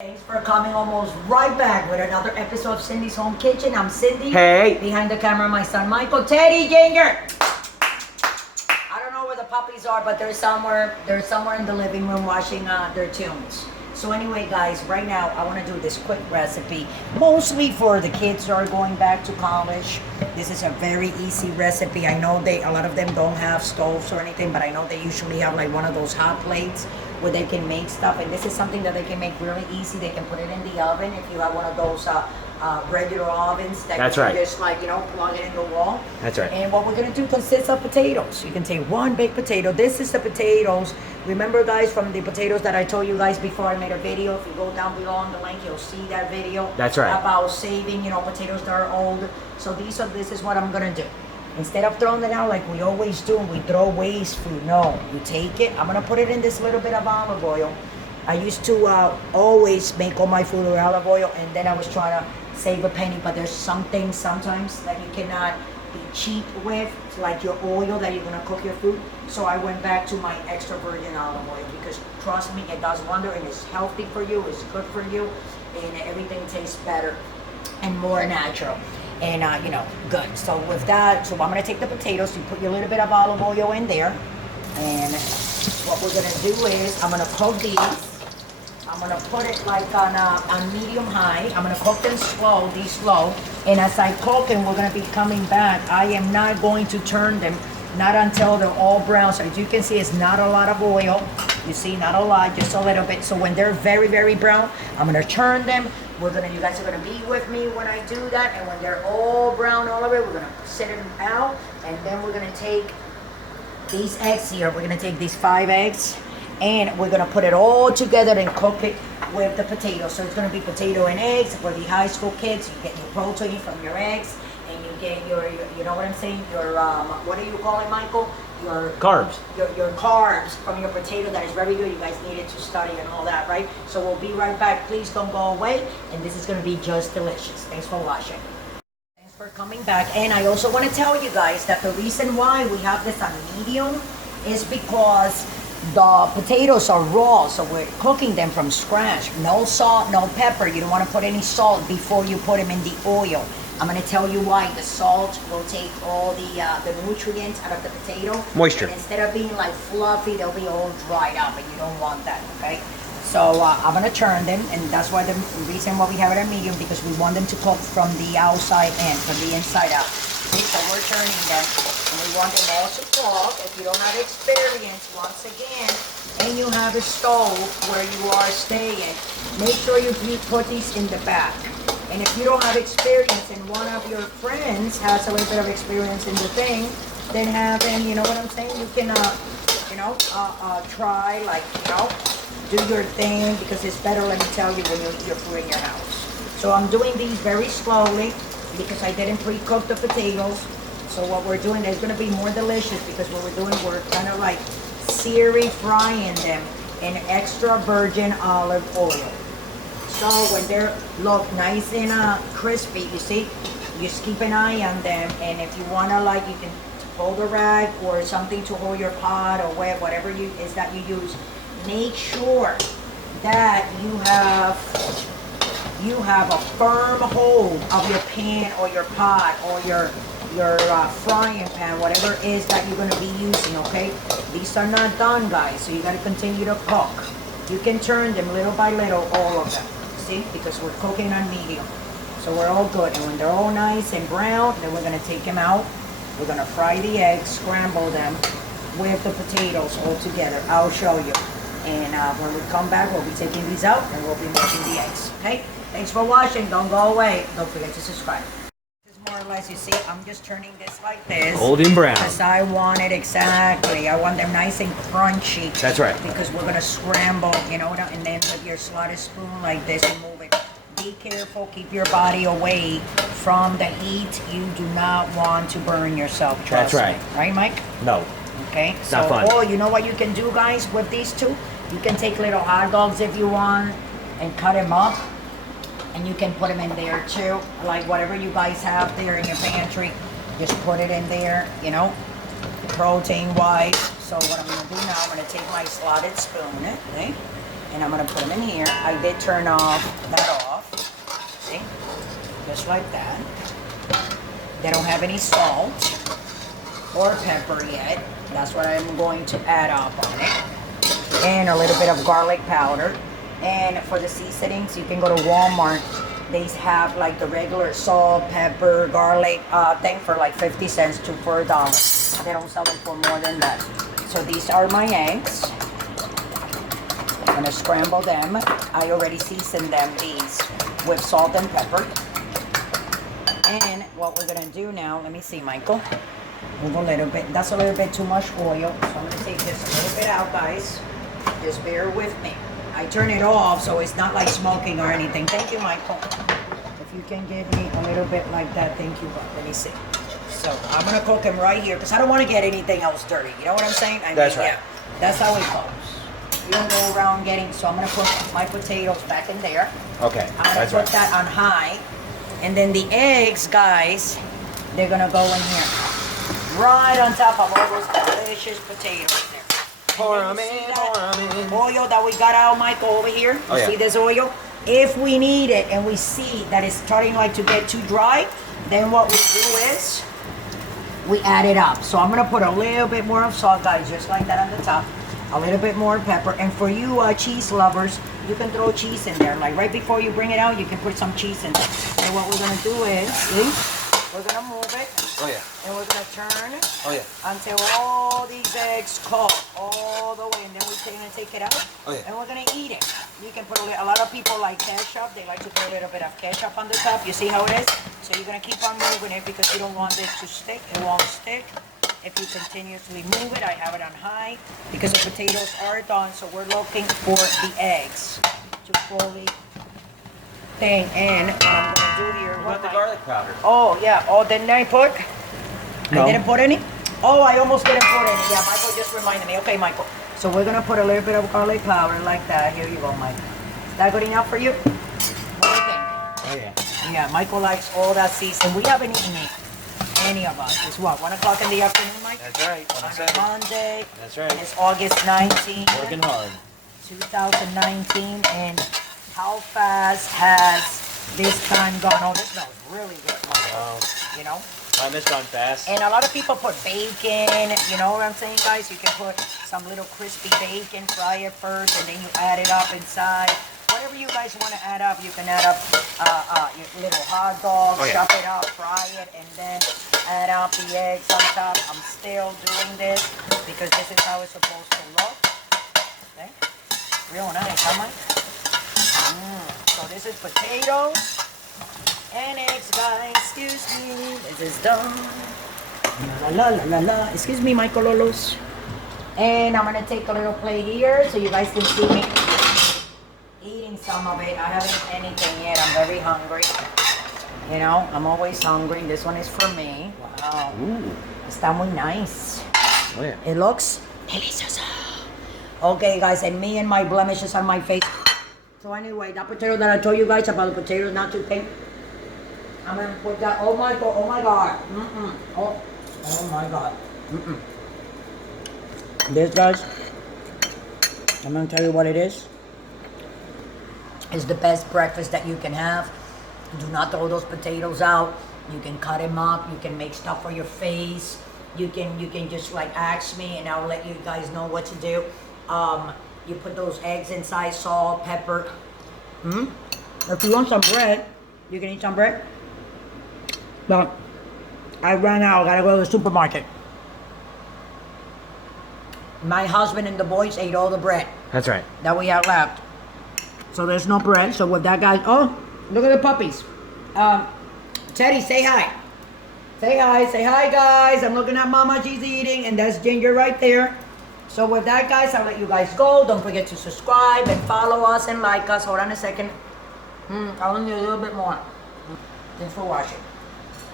Thanks for coming almost right back with another episode of Cindy's Home Kitchen. I'm Cindy. Hey. Behind the camera, my son Michael. Teddy Ginger. I don't know where the puppies are, but they're somewhere in the living room watching their tunes. So anyway, guys, right now I want to do this quick recipe, mostly for the kids who are going back to college. This is a very easy recipe. I know a lot of them don't have stoves or anything, but I know they usually have like one of those hot plates where they can make stuff, and this is something that they can make really easy. They can put it in the oven if you have one of those regular ovens that That's you right. can just plug it in the wall. That's right. And what we're gonna do consists of potatoes. You can take one big potato. This is the potatoes. Remember, guys, from the potatoes that I told you guys before I made a video. If you go down below on the link, you'll see that video. That's right. About saving, potatoes that are old. So this is what I'm gonna do. Instead of throwing it out like we always do, we throw waste food. No, you take it. I'm gonna put it in this little bit of olive oil. I used to always make all my food with olive oil, and then I was trying to save a penny. But there's some things sometimes that you cannot be cheap with, like your oil that you're gonna cook your food. So I went back to my extra virgin olive oil because trust me, it does wonder, and it's healthy for you, it's good for you, and everything tastes better and more natural. And good. So with that, I'm gonna take the potatoes. You put your little bit of olive oil in there, and what we're gonna do is I'm gonna cook these. I'm gonna put it like on medium high. I'm gonna cook them slow, slow. And as I cook them, we're gonna be coming back. I am not going to turn them, not until they're all brown. So as you can see, it's not a lot of oil. You see, not a lot, just a little bit. So when they're very, very brown, I'm gonna turn them. You guys are gonna be with me when I do that. And when they're all brown all over, we're gonna set them out. And then we're gonna take these eggs here. We're gonna take these 5 eggs, and we're gonna put it all together and cook it with the potatoes. So it's gonna be potato and eggs. For the high school kids, you get your protein from your eggs, and you get your you know what I'm saying? Your what do you call it, Michael? Your Carbs. Your carbs from your potato. That is very good. You guys need it to study and all that, right? So we'll be right back. Please don't go away. And this is gonna be just delicious. Thanks for watching. Thanks for coming back. And I also want to tell you guys that the reason why we have this on medium is because the potatoes are raw, so we're cooking them from scratch. No salt, no pepper. You don't want to put any salt before you put them in the oil. I'm going to tell you why. The salt will take all the nutrients out of the potato. Moisture. And instead of being like fluffy, they'll be all dried up, and you don't want that, okay? So I'm going to turn them, and that's why the reason why we have it at medium, because we want them to cook from the outside in, from the inside out. Okay, so we're turning them, and we want them all to cook. If you don't have experience, once again, and you have a stove where you are staying, make sure you put these in the back. And if you don't have experience and one of your friends has a little bit of experience in the thing, then have them, you know what I'm saying? You can, try, do your thing, because it's better, let me tell you, when you eat your food in your house. So I'm doing these very slowly because I didn't pre-cook the potatoes. So what we're doing is going to be more delicious, because what we're doing, we're kind of like searing, frying them in extra virgin olive oil. So when they're look nice and crispy, you see, you just keep an eye on them. And if you want to, you can hold a rag or something to hold your pot or whatever is that you use. Make sure that you have a firm hold of your pan or your pot or your frying pan, whatever it is that you're going to be using, okay? These are not done, guys, so you got to continue to cook. You can turn them little by little, all of them, see, because we're cooking on medium. So we're all good, and when they're all nice and brown, then we're going to take them out. We're going to fry the eggs, scramble them with the potatoes all together. I'll show you. And when we come back, we'll be taking these out, and we'll be making the eggs, okay? Thanks for watching. Don't go away. Don't forget to subscribe. This is more or less, you see, I'm just turning this like this. Golden brown. Because I want it exactly. I want them nice and crunchy. That's right. Because we're going to scramble, and then with your slotted spoon like this, and move it. Be careful. Keep your body away from the heat. You do not want to burn yourself. Trust That's right. me. Right, Mike? No. Okay. Not fun. Oh, you know what you can do, guys, with these two? You can take little hot dogs if you want and cut them up. And you can put them in there too. Like whatever you guys have there in your pantry. Just put it in there, protein-wise. So what I'm going to do now, I'm going to take my slotted spoon, okay? And I'm gonna put them in here. I did turn off that off. See? Just like that. They don't have any salt or pepper yet. That's what I'm going to add up on it. And a little bit of garlic powder. And for the seasonings, you can go to Walmart. They have like the regular salt, pepper, garlic thing for like 50 cents for $1. They don't sell them for more than that. So these are my eggs. I'm gonna scramble them. I already seasoned them, these, with salt and pepper. And what we're gonna do now, let me see, Michael. Move a little bit. That's a little bit too much oil. So I'm gonna take this a little bit out, guys. Just bear with me. I turn it off so it's not like smoking or anything. Thank you, Michael. If you can give me a little bit like that, thank you. Let me see. So I'm gonna cook them right here because I don't want to get anything else dirty. You know what I'm saying? That's right. Yeah, that's how it goes. You don't go around getting. So I'm gonna put my potatoes back in there. Okay. I'm gonna put that on high, and then the eggs, guys, they're gonna go in here, right on top of all those delicious potatoes there. Pour them in, pour them in. Oil that we got out, Michael, over here. You see this oil? If we need it and we see that it's starting like to get too dry, then what we do is we add it up. So I'm gonna put a little bit more of salt, guys, just like that on the top. A little bit more pepper. And for you cheese lovers, you can throw cheese in there. Like right before you bring it out, you can put some cheese in there. And what we're gonna do is, see, we're gonna move it. Oh yeah. And we're gonna turn until all these eggs cook all the way, and then we're gonna take it out. Oh yeah. And we're gonna eat it. You can put a lot of people like ketchup. They like to put a little bit of ketchup on the top. You see how it is? So you're gonna keep on moving it because you don't want it to stick. It won't stick if you continuously move it. I have it on high because the potatoes are done. So we're looking for the eggs to fully thing. And what I'm gonna do here. What about the garlic powder? Oh yeah. Oh, didn't I put? No. I didn't put any? Oh, I almost didn't put any. Yeah, Michael just reminded me. Okay, Michael. So we're gonna put a little bit of garlic powder like that. Here you go, Michael. Is that good enough for you? What do you think? Oh yeah. Yeah, Michael likes all that season. We haven't eaten it, any of us. It's what, 1 o'clock in the afternoon, Mike? That's right. On a Monday. That's right. It's August 19th. Working hard. 2019, and how fast has this time gone? Oh, this smells really good, Michael. You know? Time has gone fast. And a lot of people put bacon, you know what I'm saying, guys? You can put some little crispy bacon, fry it first, and then you add it up inside. Whatever you guys want to add up, you can add up your little hot dog, chop it up, fry it, and then add up the eggs on top. I'm still doing this because this is how it's supposed to look. Okay? Real nice, huh, Mike? So this is potatoes and eggs, guys. Excuse me, this is done. La la la la la. Excuse me, Michael Lolos. And I'm gonna take a little plate here so you guys can see me eating some of it. I haven't eaten anything yet. I'm very hungry. You know, I'm always hungry. This one is for me. Wow. Ooh. Está muy nice. Oh yeah. It looks delicious. Okay, guys, and me and my blemishes on my face. So anyway, that potato that I told you guys about, the potatoes not too pink, I'm gonna put that. Oh my god! Oh my god! Oh my god! This, guys, I'm gonna tell you what it is. It's the best breakfast that you can have. Do not throw those potatoes out. You can cut them up. You can make stuff for your face. You can just like ask me, and I'll let you guys know what to do. You put those eggs inside, salt, pepper. If you want some bread, you can eat some bread. But I ran out. I gotta go to the supermarket. My husband and the boys ate all the bread. That's right. That we had left. So there's no bread. So with that, guys. Oh, look at the puppies. Teddy, say hi. Say hi. Say hi, guys. I'm looking at Mama. She's eating, and that's Ginger right there. So with that, guys, I'll let you guys go. Don't forget to subscribe and follow us and like us. Hold on a second. I'll need a little bit more. Thanks for watching.